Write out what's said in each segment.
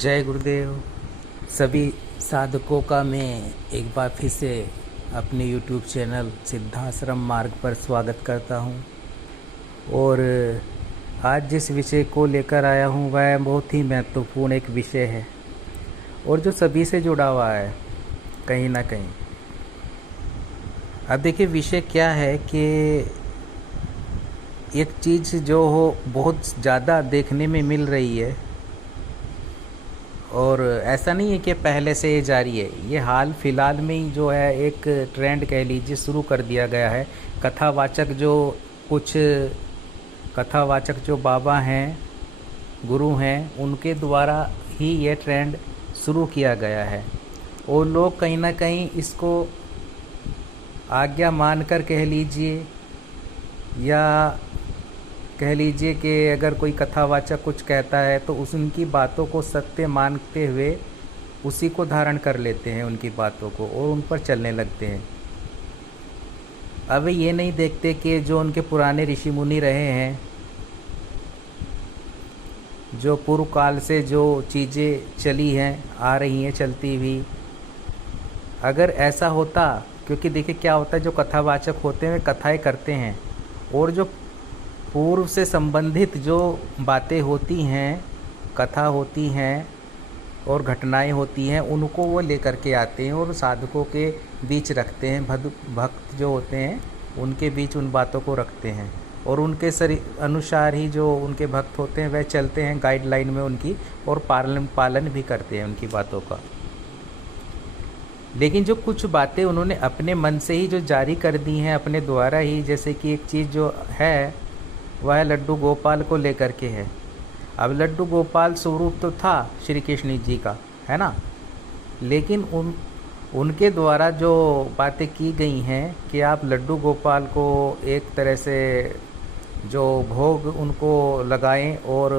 जय गुरुदेव। सभी साधकों का मैं एक बार फिर से अपने YouTube चैनल सिद्धाश्रम मार्ग पर स्वागत करता हूं। और आज जिस विषय को लेकर आया हूं वह बहुत ही महत्वपूर्ण एक विषय है और जो सभी से जुड़ा हुआ है कहीं ना कहीं। अब देखिए विषय क्या है कि एक चीज़ जो हो बहुत ज़्यादा देखने में मिल रही है और ऐसा नहीं है कि पहले से ये जारी है, ये हाल फिलहाल में ही जो है एक ट्रेंड कह लीजिए शुरू कर दिया गया है। कुछ कथावाचक जो बाबा हैं, गुरु हैं, उनके द्वारा ही ये ट्रेंड शुरू किया गया है और लोग कहीं ना कहीं इसको आज्ञा मानकर कह लीजिए या कह लीजिए कि अगर कोई कथावाचक कुछ कहता है तो उनकी बातों को सत्य मानते हुए उसी को धारण कर लेते हैं, उनकी बातों को, और उन पर चलने लगते हैं। अब ये नहीं देखते कि जो उनके पुराने ऋषि मुनि रहे हैं, जो पूर्व काल से जो चीज़ें चली हैं, आ रही हैं चलती हुई, अगर ऐसा होता, क्योंकि देखिए क्या होता है, जो कथावाचक होते हैं वे कथाएं करते हैं और जो पूर्व से संबंधित जो बातें होती हैं, कथा होती हैं और घटनाएं होती हैं, उनको वो लेकर के आते हैं और साधकों के बीच रखते हैं। भक्त जो होते हैं उनके बीच उन बातों को रखते हैं और उनके अनुसार ही जो उनके भक्त होते हैं वह चलते हैं गाइडलाइन में उनकी, और पालन भी करते हैं उनकी बातों का। लेकिन जो कुछ बातें उन्होंने अपने मन से ही जो जारी कर दी हैं अपने द्वारा ही, जैसे कि एक चीज़ जो है वह लड्डू गोपाल को लेकर के है। अब लड्डू गोपाल स्वरूप तो था श्री कृष्ण जी का, है ना, लेकिन उनके द्वारा जो बातें की गई हैं कि आप लड्डू गोपाल को एक तरह से जो भोग उनको लगाएं और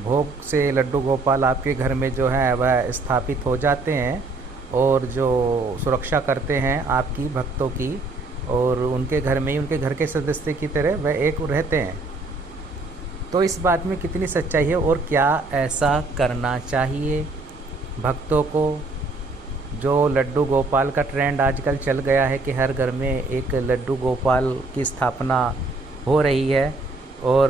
भोग से लड्डू गोपाल आपके घर में जो है वह स्थापित हो जाते हैं और जो सुरक्षा करते हैं आपकी भक्तों की, और उनके घर में ही उनके घर के सदस्य की तरह वह एक रहते हैं। तो इस बात में कितनी सच्चाई है और क्या ऐसा करना चाहिए भक्तों को? जो लड्डू गोपाल का ट्रेंड आजकल चल गया है कि हर घर में एक लड्डू गोपाल की स्थापना हो रही है और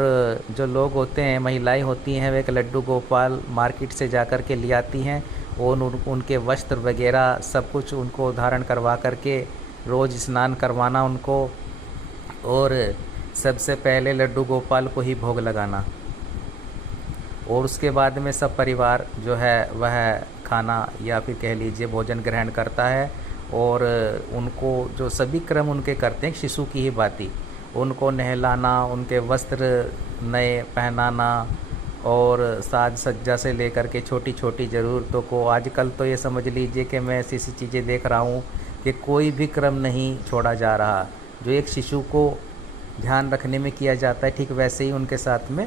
जो लोग होते हैं, महिलाएं होती हैं, वे एक लड्डू गोपाल मार्केट से जा कर के ले आती हैं और उनके वस्त्र वगैरह सब कुछ उनको धारण करवा करके रोज़ स्नान करवाना उनको, और सबसे पहले लड्डू गोपाल को ही भोग लगाना, और उसके बाद में सब परिवार जो है वह खाना या फिर कह लीजिए भोजन ग्रहण करता है। और उनको जो सभी क्रम उनके करते हैं, शिशु की ही बाती, उनको नहलाना, उनके वस्त्र नए पहनाना और साज सज्जा से लेकर के छोटी छोटी ज़रूरतों को। आजकल तो ये समझ लीजिए कि मैं ऐसी चीज़ें देख रहा हूँ कि कोई भी क्रम नहीं छोड़ा जा रहा। जो एक शिशु को ध्यान रखने में किया जाता है, ठीक वैसे ही उनके साथ में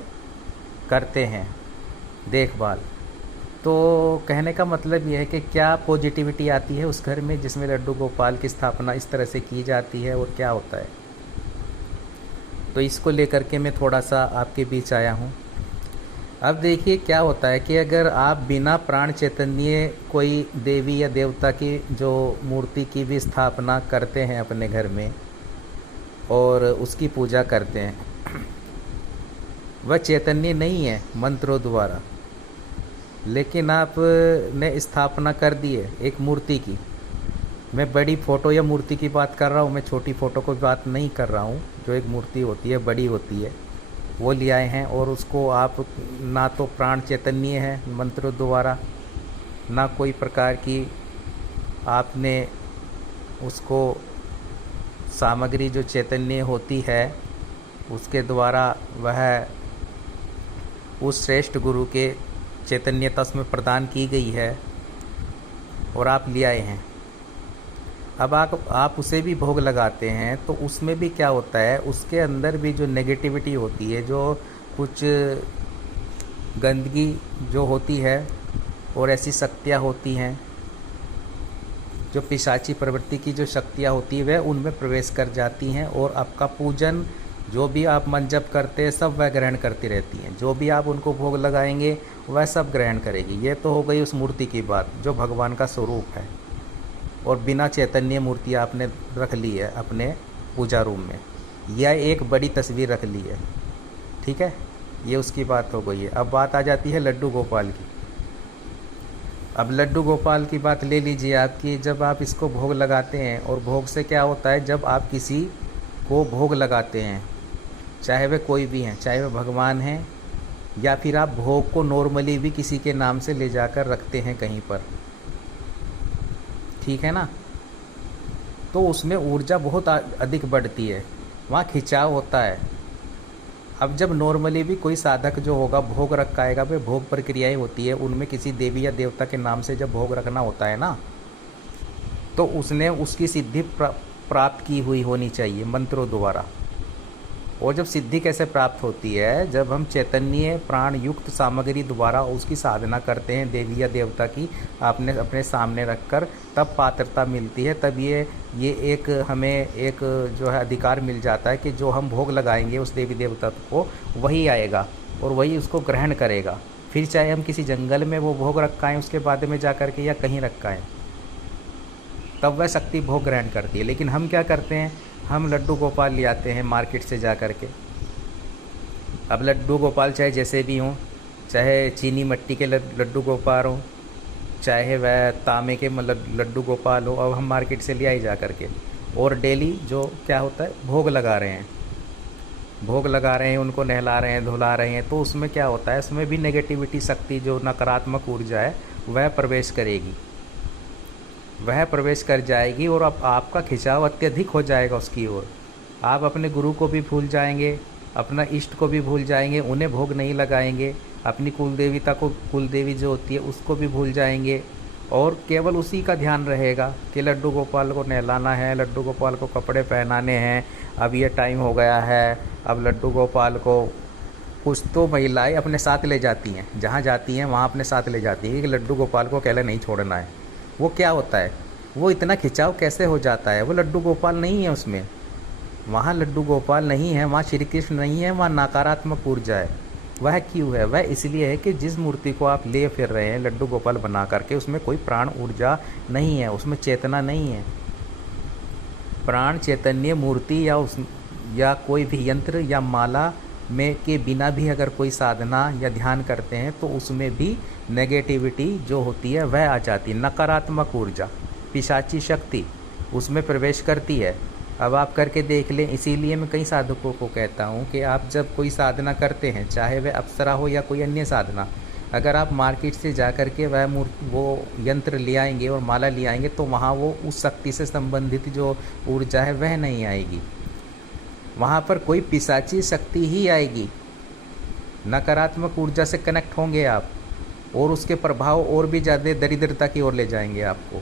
करते हैं देखभाल। तो कहने का मतलब यह है कि क्या पॉजिटिविटी आती है उस घर में जिसमें लड्डू गोपाल की स्थापना इस तरह से की जाती है, और क्या होता है। तो इसको लेकर के मैं थोड़ा सा आपके बीच आया हूँ। अब देखिए क्या होता है कि अगर आप बिना प्राण चैतन्य कोई देवी या देवता की जो मूर्ति की भी स्थापना करते हैं अपने घर में और उसकी पूजा करते हैं, वह चैतन्य नहीं है मंत्रों द्वारा, लेकिन आपने स्थापना कर दी है एक मूर्ति की। मैं बड़ी फ़ोटो या मूर्ति की बात कर रहा हूँ, मैं छोटी फ़ोटो की बात नहीं कर रहा हूँ। जो एक मूर्ति होती है, बड़ी होती है, वो ले आए हैं और उसको आप ना तो प्राण चैतन्य है मंत्रों द्वारा, ना कोई प्रकार की आपने उसको सामग्री जो चैतन्य होती है उसके द्वारा वह उस श्रेष्ठ गुरु के चैतन्यता उसमें प्रदान की गई है और आप ले आए हैं। अब आप उसे भी भोग लगाते हैं तो उसमें भी क्या होता है, उसके अंदर भी जो नेगेटिविटी होती है, जो कुछ गंदगी जो होती है और ऐसी शक्तियाँ होती हैं, जो पिशाची प्रवृत्ति की जो शक्तियाँ होती है वह उनमें प्रवेश कर जाती हैं और आपका पूजन जो भी आप मन जप करते हैं सब वह ग्रहण करती रहती हैं, जो भी आप उनको भोग लगाएंगे वह सब ग्रहण करेगी। ये तो हो गई उस मूर्ति की बात जो भगवान का स्वरूप है, और बिना चैतन्य मूर्ति आपने रख ली है अपने पूजा रूम में, यह एक बड़ी तस्वीर रख ली है। ठीक है, ये उसकी बात हो गई है। अब बात आ जाती है लड्डू गोपाल की। अब लड्डू गोपाल की बात ले लीजिए आपकी, जब आप इसको भोग लगाते हैं, और भोग से क्या होता है, जब आप किसी को भोग लगाते हैं, चाहे वह कोई भी हैं, चाहे वह भगवान हैं, या फिर आप भोग को नॉर्मली भी किसी के नाम से ले जाकर रखते हैं कहीं पर, ठीक है ना, तो उसमें ऊर्जा बहुत अधिक बढ़ती है, वहाँ खिंचाव होता है। अब जब नॉर्मली भी कोई साधक जो होगा भोग रखाएगा, वे भोग प्रक्रियाएं होती है, उनमें किसी देवी या देवता के नाम से जब भोग रखना होता है ना, तो उसने उसकी सिद्धि प्राप्त की हुई होनी चाहिए मंत्रों द्वारा। और जब सिद्धि कैसे प्राप्त होती है, जब हम चैतन्य प्राण युक्त सामग्री द्वारा उसकी साधना करते हैं देवी या देवता की, आपने अपने सामने रखकर, तब पात्रता मिलती है। तब ये एक हमें एक जो है अधिकार मिल जाता है कि जो हम भोग लगाएंगे उस देवी देवता को, वही आएगा और वही उसको ग्रहण करेगा। फिर चाहे हम किसी जंगल में वो भोग रखाएँ उसके बाद में जा कर के, या कहीं रखाएँ, तब वह शक्ति भोग ग्रहण करती है। लेकिन हम क्या करते हैं, हम लड्डू गोपाल ले आते हैं मार्केट से जा कर के। अब लड्डू गोपाल चाहे जैसे भी हों, चाहे चीनी मिट्टी के लड्डू गोपाल हों, चाहे वह तांबे के मतलब लड्डू गोपाल हो, अब हम मार्केट से ले आए जा कर के, और डेली जो क्या होता है भोग लगा रहे हैं, भोग लगा रहे हैं, उनको नहला रहे हैं, धुला रहे हैं, तो उसमें क्या होता है, उसमें भी नेगेटिविटी शक्ति जो नकारात्मक ऊर्जा है वह प्रवेश करेगी, वह प्रवेश कर जाएगी, और अब आपका खिंचाव अत्यधिक हो जाएगा उसकी ओर। आप अपने गुरु को भी भूल जाएंगे, अपना इष्ट को भी भूल जाएंगे, उन्हें भोग नहीं लगाएंगे, अपनी कुल देवता को, कुल देवी जो होती है उसको भी भूल जाएंगे, और केवल उसी का ध्यान रहेगा कि लड्डू गोपाल को नहलाना है, लड्डू गोपाल को कपड़े पहनाने हैं, अब ये टाइम हो गया है, अब लड्डू गोपाल को। कुछ तो महिलाएं अपने साथ ले जाती हैं, जहाँ जाती हैं वहाँ अपने साथ ले जाती हैं कि लड्डू गोपाल को अकेले नहीं छोड़ना है। वो क्या होता है, वो इतना खिंचाव कैसे हो जाता है, वो लड्डू गोपाल नहीं है उसमें, वहाँ लड्डू गोपाल नहीं है, वहाँ श्री कृष्ण नहीं है, वहाँ नकारात्मक ऊर्जा है। वह क्यों है, वह इसलिए है कि जिस मूर्ति को आप ले फिर रहे हैं लड्डू गोपाल बना करके, उसमें कोई प्राण ऊर्जा नहीं है, उसमें चेतना नहीं है। प्राण चैतन्य मूर्ति या कोई भी यंत्र या माला में के बिना भी अगर कोई साधना या ध्यान करते हैं, तो उसमें भी नेगेटिविटी जो होती है वह आ जाती है, नकारात्मक ऊर्जा, पिशाची शक्ति उसमें प्रवेश करती है। अब आप करके देख लें। इसीलिए मैं कई साधकों को कहता हूँ कि आप जब कोई साधना करते हैं, चाहे वह अप्सरा हो या कोई अन्य साधना, अगर आप मार्केट से जा कर के वो यंत्र ले आएंगे और माला ले आएंगे, तो वहाँ वो उस शक्ति से संबंधित जो ऊर्जा है वह नहीं आएगी, वहाँ पर कोई पिशाची शक्ति ही आएगी, नकारात्मक ऊर्जा से कनेक्ट होंगे आप, और उसके प्रभाव और भी ज़्यादा दरिद्रता की ओर ले जाएंगे आपको।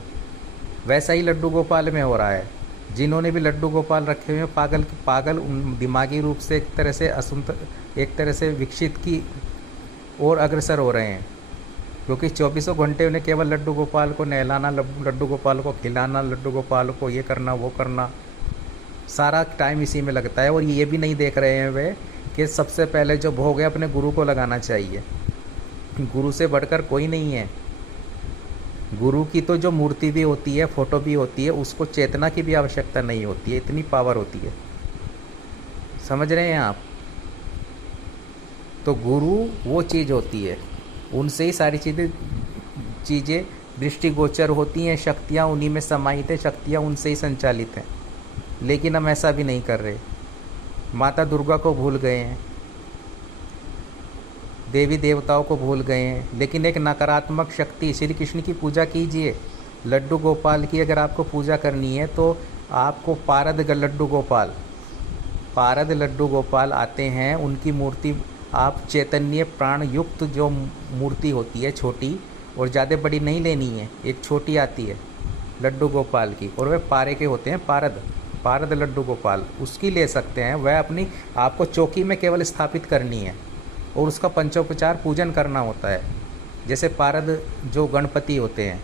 वैसा ही लड्डू गोपाल में हो रहा है। जिन्होंने भी लड्डू गोपाल रखे हुए हैं पागल दिमागी रूप से एक तरह से विकसित की ओर अग्रसर हो रहे हैं, क्योंकि 24 घंटे उन्हें केवल लड्डू गोपाल को नहलाना, लड्डू गोपाल को खिलाना, लड्डू गोपाल को ये करना वो करना, सारा टाइम इसी में लगता है। और ये भी नहीं देख रहे हैं वे कि सबसे पहले जो भोग है अपने गुरु को लगाना चाहिए। गुरु से बढ़कर कोई नहीं है। गुरु की तो जो मूर्ति भी होती है, फोटो भी होती है, उसको चेतना की भी आवश्यकता नहीं होती है, इतनी पावर होती है। समझ रहे हैं आप? तो गुरु वो चीज़ होती है, उनसे ही सारी चीज़ें दृष्टिगोचर होती हैं, शक्तियाँ उन्हीं में समाहित हैं, शक्तियाँ उनसे ही संचालित हैं। लेकिन हम ऐसा भी नहीं कर रहे, माता दुर्गा को भूल गए हैं, देवी देवताओं को भूल गए हैं। लेकिन एक नकारात्मक शक्ति, श्री कृष्ण की पूजा कीजिए, लड्डू गोपाल की अगर आपको पूजा करनी है तो आपको पारद लड्डू गोपाल आते हैं, उनकी मूर्ति आप चैतन्य प्राण युक्त जो मूर्ति होती है छोटी, और ज़्यादा बड़ी नहीं लेनी है, एक छोटी आती है लड्डू गोपाल की, और वह पारे के होते हैं, पारद लड्डू गोपाल, उसकी ले सकते हैं। वह अपनी आपको चौकी में केवल स्थापित करनी है और उसका पंचोपचार पूजन करना होता है। जैसे पारद जो गणपति होते हैं,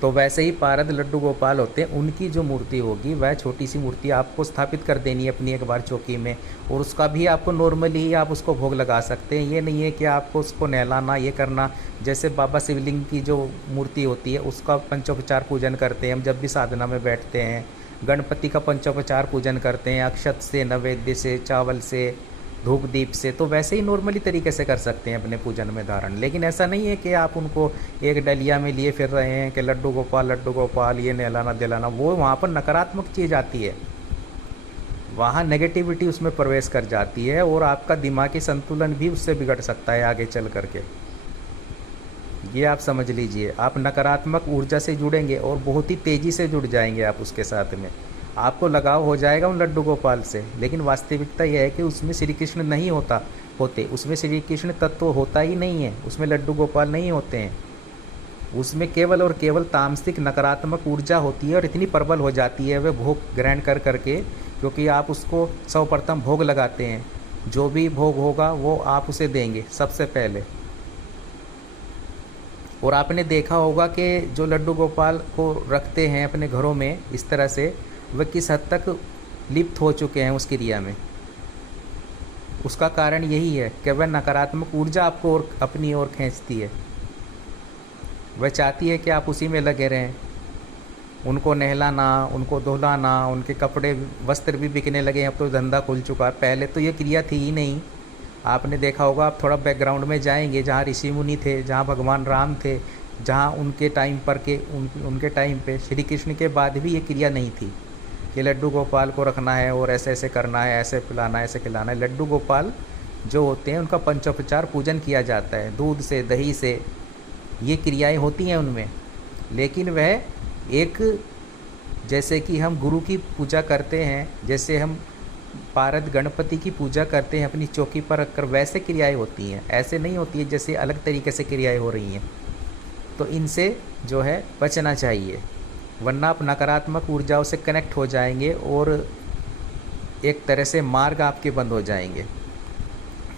तो वैसे ही पारद लड्डू गोपाल होते हैं, उनकी जो मूर्ति होगी वह छोटी सी मूर्ति आपको स्थापित कर देनी है अपनी एक बार चौकी में, और उसका भी आपको नॉर्मली ही आप उसको भोग लगा सकते हैं। ये नहीं है कि आपको उसको नहलाना ये करना। जैसे बाबा शिवलिंग की जो मूर्ति होती है उसका पंचोपचार पूजन करते हैं हम जब भी साधना में बैठते हैं। गणपति का पंचोपचार पूजन करते हैं अक्षत से, नैवेद्य से, चावल से, धूप दीप से। तो वैसे ही नॉर्मली तरीके से कर सकते हैं अपने पूजन में धारण। लेकिन ऐसा नहीं है कि आप उनको एक डलिया में लिए फिर रहे हैं कि लड्डू गोपाल ये नहलाना दिलाना। वो वहाँ पर नकारात्मक चीज़ आती है, वहाँ नेगेटिविटी उसमें प्रवेश कर जाती है, और आपका दिमागी संतुलन भी उससे बिगड़ सकता है आगे चल करके। ये आप समझ लीजिए, आप नकारात्मक ऊर्जा से जुड़ेंगे और बहुत ही तेज़ी से जुड़ जाएंगे आप उसके साथ में। आपको लगाव हो जाएगा उन लड्डू गोपाल से। लेकिन वास्तविकता यह है कि उसमें श्री कृष्ण नहीं होते, उसमें श्री कृष्ण तत्व होता ही नहीं है, उसमें लड्डू गोपाल नहीं होते हैं। उसमें केवल और केवल तामसिक नकारात्मक ऊर्जा होती है, और इतनी प्रबल हो जाती है वह भोग ग्रहण कर करके, क्योंकि आप उसको सर्वप्रथम भोग लगाते हैं। जो भी भोग होगा वो आप उसे देंगे सबसे पहले। और आपने देखा होगा कि जो लड्डू गोपाल को रखते हैं अपने घरों में इस तरह से, वह किस हद तक लिप्त हो चुके हैं उस क्रिया में। उसका कारण यही है कि वह नकारात्मक ऊर्जा आपको और अपनी ओर खींचती है। वह चाहती है कि आप उसी में लगे रहें, उनको नहलाना, उनको धुलाना, उनके कपड़े वस्त्र भी बिकने लगे। अब तो धंधा खुल चुका है, पहले तो ये क्रिया थी ही नहीं। आपने देखा होगा, आप थोड़ा बैकग्राउंड में जाएंगे जहाँ ऋषि मुनि थे, जहाँ भगवान राम थे, जहाँ उनके टाइम पर उनके टाइम पे श्री कृष्ण के बाद भी ये क्रिया नहीं थी कि लड्डू गोपाल को रखना है और ऐसे ऐसे करना है, ऐसे पिलाना है, ऐसे खिलाना है। लड्डू गोपाल जो होते हैं उनका पंचोपचार पूजन किया जाता है, दूध से, दही से, ये क्रियाएं होती हैं उनमें। लेकिन वह एक, जैसे कि हम गुरु की पूजा करते हैं, जैसे हम पारद गणपति की पूजा करते हैं अपनी चौकी पर रखकर, वैसे क्रियाएं होती हैं। ऐसे नहीं होती है जैसे अलग तरीके से क्रियाएं हो रही हैं। तो इनसे जो है बचना चाहिए, वरना आप नकारात्मक ऊर्जाओं से कनेक्ट हो जाएंगे और एक तरह से मार्ग आपके बंद हो जाएंगे।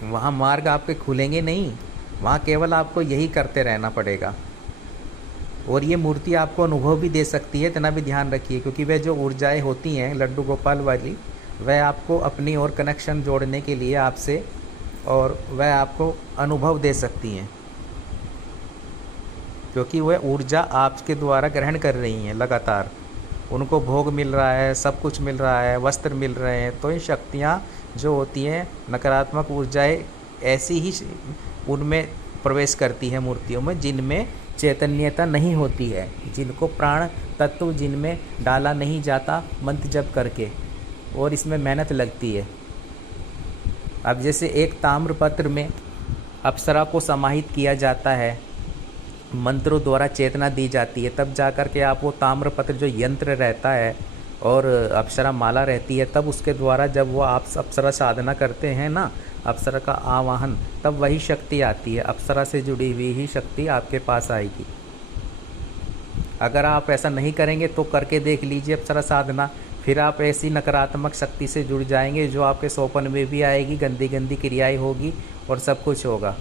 वहाँ मार्ग आपके खुलेंगे नहीं, वहाँ केवल आपको यही करते रहना पड़ेगा। और ये मूर्ति आपको अनुभव भी दे सकती है, इतना भी ध्यान रखिए, क्योंकि वह जो ऊर्जाएं होती हैं लड्डू गोपाल वाली, वह आपको अपनी ओर कनेक्शन जोड़ने के लिए आपसे, और वह आपको अनुभव दे सकती हैं, क्योंकि वह ऊर्जा आपके द्वारा ग्रहण कर रही हैं लगातार। उनको भोग मिल रहा है, सब कुछ मिल रहा है, वस्त्र मिल रहे हैं। तो ये शक्तियाँ जो होती हैं, नकारात्मक ऊर्जाएं ऐसी ही उनमें प्रवेश करती हैं मूर्तियों में जिनमें चैतन्यता नहीं होती है, जिनको प्राण तत्व जिनमें डाला नहीं जाता मंत्र जप करके, और इसमें मेहनत लगती है। अब जैसे एक ताम्रपत्र में अप्सरा को समाहित किया जाता है, मंत्रों द्वारा चेतना दी जाती है, तब जा कर के आप वो ताम्रपत्र जो यंत्र रहता है और अप्सरा माला रहती है, तब उसके द्वारा जब वो आप अप्सरा साधना करते हैं ना, अप्सरा का आवाहन, तब वही शक्ति आती है। अप्सरा से जुड़ी हुई ही शक्ति आपके पास आएगी। अगर आप ऐसा नहीं करेंगे तो करके देख लीजिए अप्सरा साधना, फिर आप ऐसी नकारात्मक शक्ति से जुड़ जाएंगे जो आपके सोपन में भी आएगी, गंदी गंदी क्रियाएं होगी और सब कुछ होगा।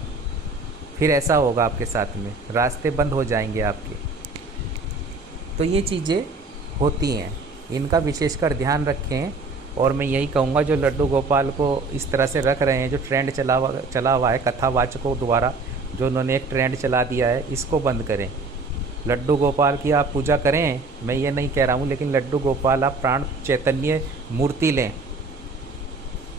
फिर ऐसा होगा आपके साथ में, रास्ते बंद हो जाएंगे आपके। तो ये चीज़ें होती हैं, इनका विशेषकर ध्यान रखें। और मैं यही कहूँगा, जो लड्डू गोपाल को इस तरह से रख रहे हैं, जो ट्रेंड चला हुआ है कथावाचकों द्वारा, जो उन्होंने एक ट्रेंड चला दिया है, इसको बंद करें। लड्डू गोपाल की आप पूजा करें, मैं ये नहीं कह रहा हूँ, लेकिन लड्डू गोपाल आप प्राण चैतन्य मूर्ति लें।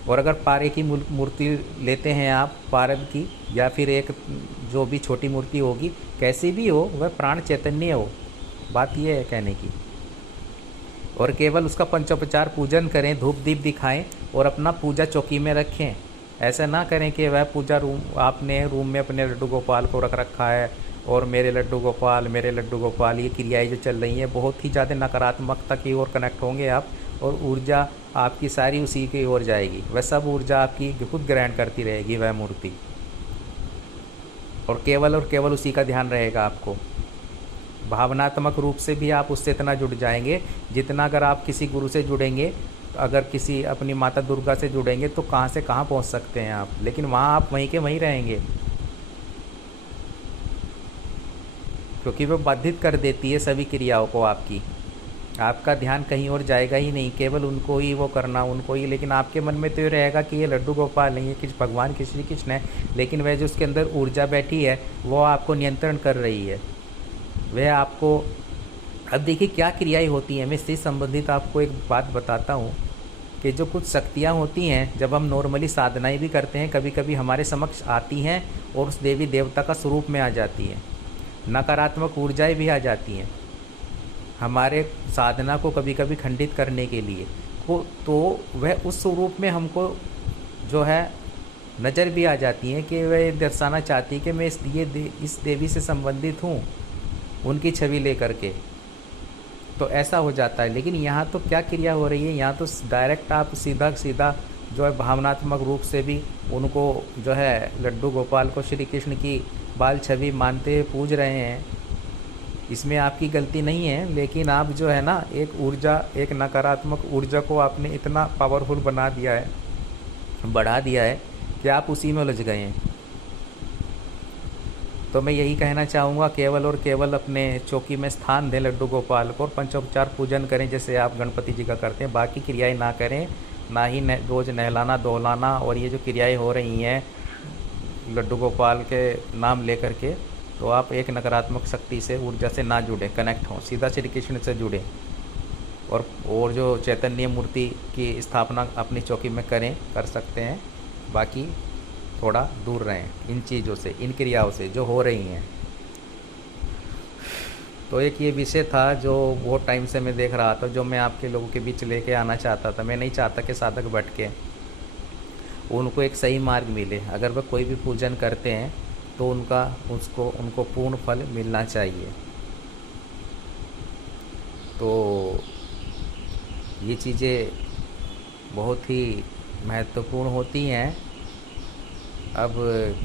और अगर पारे की मूर्ति लेते हैं आप, पारद की, या फिर एक जो भी छोटी मूर्ति होगी, कैसी भी हो, वह प्राण चैतन्य हो, बात यह है कहने की। और केवल उसका पंचोपचार पूजन करें, धूप दीप दिखाएं और अपना पूजा चौकी में रखें। ऐसा ना करें कि वह पूजा रूम, आपने रूम में अपने लड्डू गोपाल को रख रखा है और मेरे लड्डू गोपाल, ये क्रियाएं जो चल रही हैं बहुत ही ज़्यादा नकारात्मकता की ओर कनेक्ट होंगे आप, और ऊर्जा आपकी सारी उसी की ओर जाएगी। वह सब ऊर्जा आपकी खुद ग्रहण करती रहेगी वह मूर्ति, और केवल उसी का ध्यान रहेगा आपको। भावनात्मक रूप से भी आप उससे इतना जुड़ जाएंगे जितना अगर आप किसी गुरु से जुड़ेंगे, अगर किसी अपनी माता दुर्गा से जुड़ेंगे तो कहाँ से कहाँ पहुँच सकते हैं आप, लेकिन वहाँ आप वहीं के वहीं रहेंगे। क्योंकि वो बाधित कर देती है सभी क्रियाओं को आपकी। आपका ध्यान कहीं और जाएगा ही नहीं, केवल उनको ही वो करना, उनको ही। लेकिन आपके मन में तो ये रहेगा कि ये लड्डू गोपाल नहीं है, कि भगवान की श्री कृष्ण है, लेकिन वह जो उसके अंदर ऊर्जा बैठी है वो आपको नियंत्रण कर रही है। वह आपको, अब देखिए क्या क्रियाएं होती हैं। मैं इससे संबंधित आपको एक बात बताता हूँ कि जो कुछ शक्तियाँ होती हैं, जब हम नॉर्मली साधनाएं भी करते हैं, कभी कभी हमारे समक्ष आती हैं और उस देवी देवता का स्वरूप में आ जाती हैं। नकारात्मक ऊर्जाएं भी आ जाती हैं हमारे साधना को कभी कभी खंडित करने के लिए तो वह उस स्वरूप में हमको जो है नज़र भी आ जाती हैं कि वह दर्शाना चाहती है कि मैं इस देवी से संबंधित हूँ, उनकी छवि लेकर के। तो ऐसा हो जाता है। लेकिन यहाँ तो क्या क्रिया हो रही है, यहाँ तो डायरेक्ट आप सीधा सीधा जो है भावनात्मक रूप से भी उनको जो है लड्डू गोपाल को श्री कृष्ण की बाल छवि मानते पूज रहे हैं। इसमें आपकी गलती नहीं है, लेकिन आप जो है ना एक ऊर्जा, एक नकारात्मक ऊर्जा को आपने इतना पावरफुल बना दिया है, बढ़ा दिया है कि आप उसी में उलझ गए हैं। तो मैं यही कहना चाहूँगा, केवल और केवल अपने चौकी में स्थान दें लड्डू गोपाल को और पंचोपचार पूजन करें जैसे आप गणपति जी का करते हैं। बाकी क्रियाएं ना करें, ना ही रोज़ नहलाना धोलाना और ये जो क्रियाएं हो रही हैं लड्डू गोपाल के नाम लेकर के, तो आप एक नकारात्मक शक्ति से, ऊर्जा से ना जुड़े, कनेक्ट हों, सीधा श्री कृष्ण से जुड़ें। और जो चैतन्य मूर्ति की स्थापना अपनी चौकी में करें, कर सकते हैं। बाकी थोड़ा दूर रहें इन चीज़ों से, इन क्रियाओं से जो हो रही हैं। तो एक ये विषय था जो बहुत टाइम से मैं देख रहा था, जो मैं आपके लोगों के बीच लेके आना चाहता था। मैं नहीं चाहता कि साधक भटके, उनको एक सही मार्ग मिले। अगर वह कोई भी पूजन करते हैं तो उनको पूर्ण फल मिलना चाहिए। तो ये चीज़ें बहुत ही महत्वपूर्ण होती हैं। अब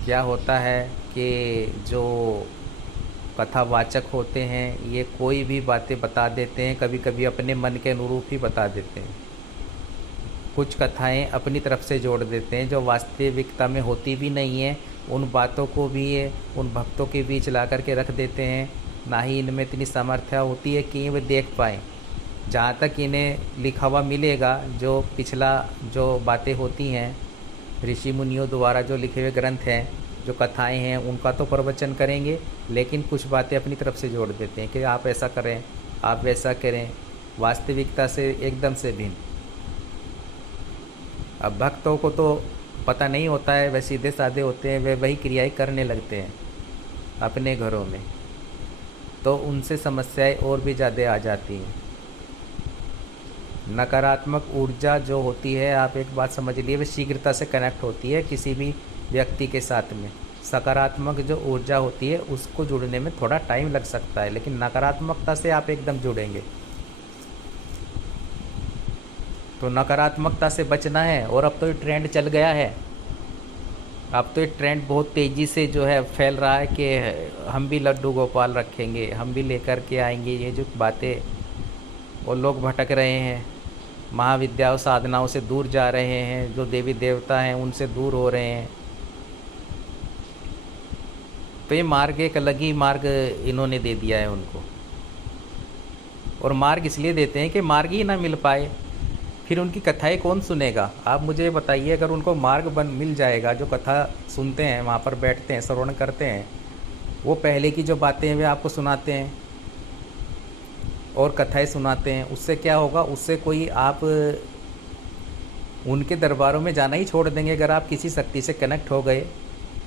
क्या होता है कि जो कथावाचक होते हैं ये कोई भी बातें बता देते हैं, कभी कभी अपने मन के अनुरूप ही बता देते हैं। कुछ कथाएं अपनी तरफ से जोड़ देते हैं जो वास्तविकता में होती भी नहीं है। उन बातों को भी उन भक्तों के बीच ला कर के रख देते हैं। ना ही इनमें इतनी सामर्थ्य होती है कि वे देख पाएँ। जहाँ तक इन्हें लिखा हुआ मिलेगा, जो पिछला जो बातें होती हैं ऋषि मुनियों द्वारा जो लिखे हुए ग्रंथ हैं, जो कथाएं हैं, उनका तो प्रवचन करेंगे, लेकिन कुछ बातें अपनी तरफ से जोड़ देते हैं कि आप ऐसा करें, आप वैसा करें, वास्तविकता से एकदम से भिन्न। अब भक्तों को तो पता नहीं होता है, वे सीधे साधे होते हैं, वे वही क्रियाएं करने लगते हैं अपने घरों में, तो उनसे समस्याएं और भी ज़्यादा आ जाती हैं। नकारात्मक ऊर्जा जो होती है, आप एक बात समझ लिए, वह शीघ्रता से कनेक्ट होती है किसी भी व्यक्ति के साथ में। सकारात्मक जो ऊर्जा होती है उसको जुड़ने में थोड़ा टाइम लग सकता है, लेकिन नकारात्मकता से आप एकदम जुड़ेंगे। तो नकारात्मकता से बचना है। और अब तो ये ट्रेंड चल गया है, अब तो ये ट्रेंड बहुत तेज़ी से जो है फैल रहा है कि हम भी लड्डू गोपाल रखेंगे, हम भी लेकर के आएंगे। ये जो बातें, और लोग भटक रहे हैं, महाविद्याओं साधनाओं से दूर जा रहे हैं, जो देवी देवता हैं उनसे दूर हो रहे हैं। तो ये मार्ग एक अलग ही मार्ग इन्होंने दे दिया है उनको। और मार्ग इसलिए देते हैं कि मार्ग ही ना मिल पाए, फिर उनकी कथाएं कौन सुनेगा। आप मुझे बताइए, अगर उनको मार्ग मिल जाएगा, जो कथा सुनते हैं, वहाँ पर बैठते हैं, श्रवण करते हैं, वो पहले की जो बातें हैं वे आपको सुनाते हैं और कथाएं सुनाते हैं, उससे क्या होगा, उससे कोई आप उनके दरबारों में जाना ही छोड़ देंगे। अगर आप किसी शक्ति से कनेक्ट हो गए,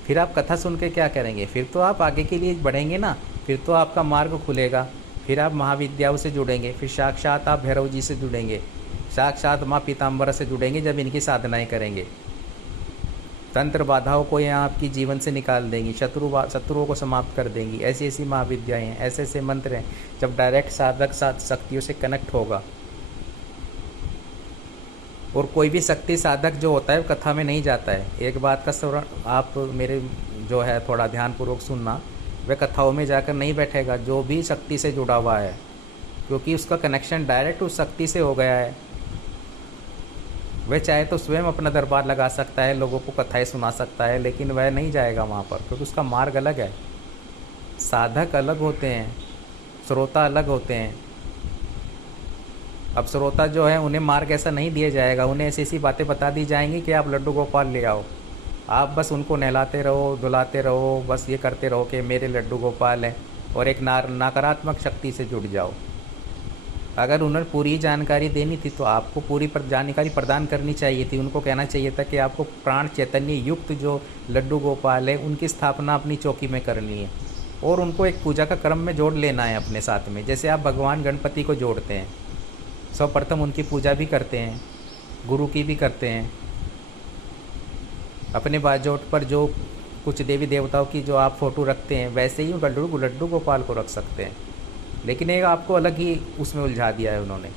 फिर आप कथा सुन के क्या करेंगे? फिर तो आप आगे के लिए बढ़ेंगे ना, फिर तो आपका मार्ग खुलेगा, फिर आप महाविद्याओं से जुड़ेंगे, फिर साक्षात आप भैरव जी से जुड़ेंगे, साक्षात माँ पीताम्बरा से जुड़ेंगे जब इनकी साधनाएं करेंगे। तंत्र बाधाओं को यहाँ आपकी जीवन से निकाल देंगी, शत्रुओं को समाप्त कर देंगी। ऐसी ऐसी महाविद्याएँ हैं, ऐसे ऐसे मंत्र हैं, जब डायरेक्ट साधक शक्तियों से कनेक्ट होगा। और कोई भी शक्ति साधक जो होता है कथा में नहीं जाता है। एक बात का श्रवण आप मेरे जो है थोड़ा ध्यानपूर्वक सुनना, वह कथाओं में जाकर नहीं बैठेगा जो भी शक्ति से जुड़ा हुआ है, क्योंकि उसका कनेक्शन डायरेक्ट उस शक्ति से हो गया है। वह चाहे तो स्वयं अपना दरबार लगा सकता है, लोगों को कथाएं सुना सकता है, लेकिन वह नहीं जाएगा वहाँ पर, क्योंकि उसका मार्ग अलग है। साधक अलग होते हैं, श्रोता अलग होते हैं। अब श्रोता जो है उन्हें मार्ग ऐसा नहीं दिया जाएगा, उन्हें ऐसी ऐसी बातें बता दी जाएंगी कि आप लड्डू गोपाल ले आओ, आप बस उनको नहलाते रहो, धुलाते रहो, बस ये करते रहो कि मेरे लड्डू गोपाल हैं, और एक नकारात्मक शक्ति से जुड़ जाओ। अगर उन्हें पूरी जानकारी देनी थी तो आपको पूरी जानकारी प्रदान करनी चाहिए थी। उनको कहना चाहिए था कि आपको प्राण चैतन्य युक्त जो लड्डू गोपाल है उनकी स्थापना अपनी चौकी में करनी है, और उनको एक पूजा का क्रम में जोड़ लेना है अपने साथ में। जैसे आप भगवान गणपति को जोड़ते हैं, सर्वप्रथम उनकी पूजा भी करते हैं, गुरु की भी करते हैं। अपने बाजोट पर जो कुछ देवी देवताओं की जो आप फ़ोटो रखते हैं, वैसे ही लड्डू गोपाल को रख सकते हैं। लेकिन एक आपको अलग ही उसमें उलझा दिया है उन्होंने,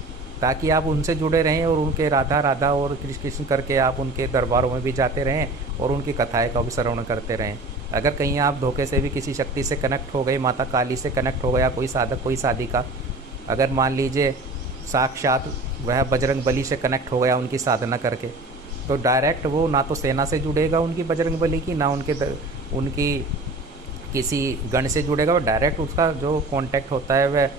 ताकि आप उनसे जुड़े रहें और उनके राधा राधा और कृष्ण कृष्ण करके आप उनके दरबारों में भी जाते रहें और उनकी कथाएं का भी श्रवण करते रहें। अगर कहीं आप धोखे से भी किसी शक्ति से कनेक्ट हो गए, माता काली से कनेक्ट हो गया कोई साधक कोई साधिका, अगर मान लीजिए साक्षात वह बजरंग बली से कनेक्ट हो गया उनकी साधना करके, तो डायरेक्ट वो ना तो सेना से जुड़ेगा उनकी बजरंग बली की, ना उनकी किसी गण से जुड़ेगा। और डायरेक्ट उसका जो कांटेक्ट होता है वह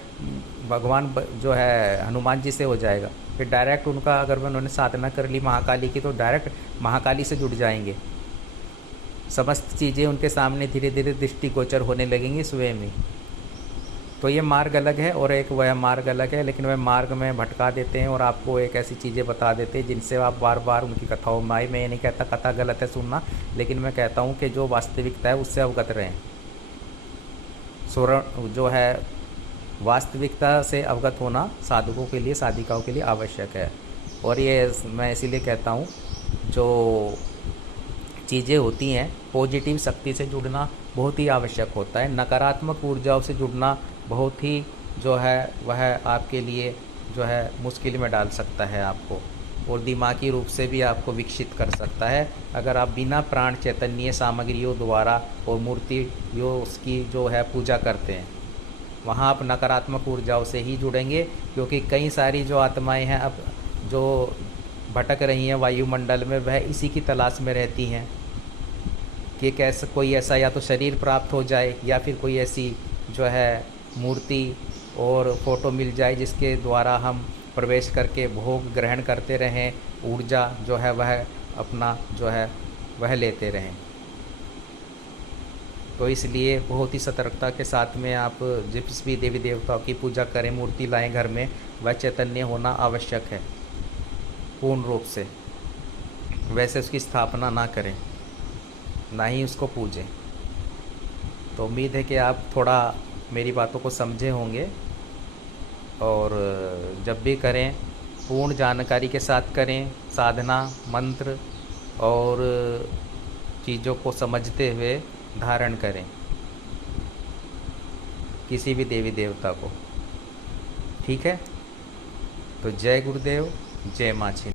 भगवान जो है हनुमान जी से हो जाएगा। फिर डायरेक्ट उनका अगर उन्होंने साधना कर ली महाकाली की, तो डायरेक्ट महाकाली से जुड़ जाएंगे। समस्त चीज़ें उनके सामने धीरे धीरे दृष्टिगोचर होने लगेंगी स्वयं ही। तो ये मार्ग अलग है और एक वह मार्ग अलग है, लेकिन वह मार्ग में भटका देते हैं और आपको एक ऐसी चीज़ें बता देते हैं जिनसे आप बार बार उनकी कथाओं में आए। मैं ये नहीं कहता कथा गलत है सुनना, लेकिन मैं कहता हूँ कि जो वास्तविकता है उससे अवगत रहें। जो है वास्तविकता से अवगत होना साधकों के लिए, साधिकाओं के लिए आवश्यक है। और ये मैं इसीलिए कहता हूँ जो चीज़ें होती हैं, पॉजिटिव शक्ति से जुड़ना बहुत ही आवश्यक होता है। नकारात्मक ऊर्जाओं से जुड़ना बहुत ही जो है वह आपके लिए जो है मुश्किल में डाल सकता है आपको, और दिमागी रूप से भी आपको विकसित कर सकता है। अगर आप बिना प्राण चैतन्य सामग्रियों द्वारा और मूर्तियों उसकी जो है पूजा करते हैं, वहाँ आप नकारात्मक ऊर्जाओं से ही जुड़ेंगे। क्योंकि कई सारी जो आत्माएं हैं अब जो भटक रही हैं वायुमंडल में, वह इसी की तलाश में रहती हैं कि कैसे कोई ऐसा या तो शरीर प्राप्त हो जाए या फिर कोई ऐसी जो है मूर्ति और फ़ोटो मिल जाए जिसके द्वारा हम प्रवेश करके भोग ग्रहण करते रहें, ऊर्जा जो है वह अपना जो है वह लेते रहें। तो इसलिए बहुत ही सतर्कता के साथ में आप जिस भी देवी देवताओं की पूजा करें, मूर्ति लाएं घर में, वह चैतन्य होना आवश्यक है पूर्ण रूप से। वैसे उसकी स्थापना ना करें, ना ही उसको पूजें। तो उम्मीद है कि आप थोड़ा मेरी बातों को समझे होंगे, और जब भी करें पूर्ण जानकारी के साथ करें। साधना मंत्र और चीज़ों को समझते हुए धारण करें किसी भी देवी देवता को। ठीक है, तो जय गुरुदेव, जय माँ छिंद।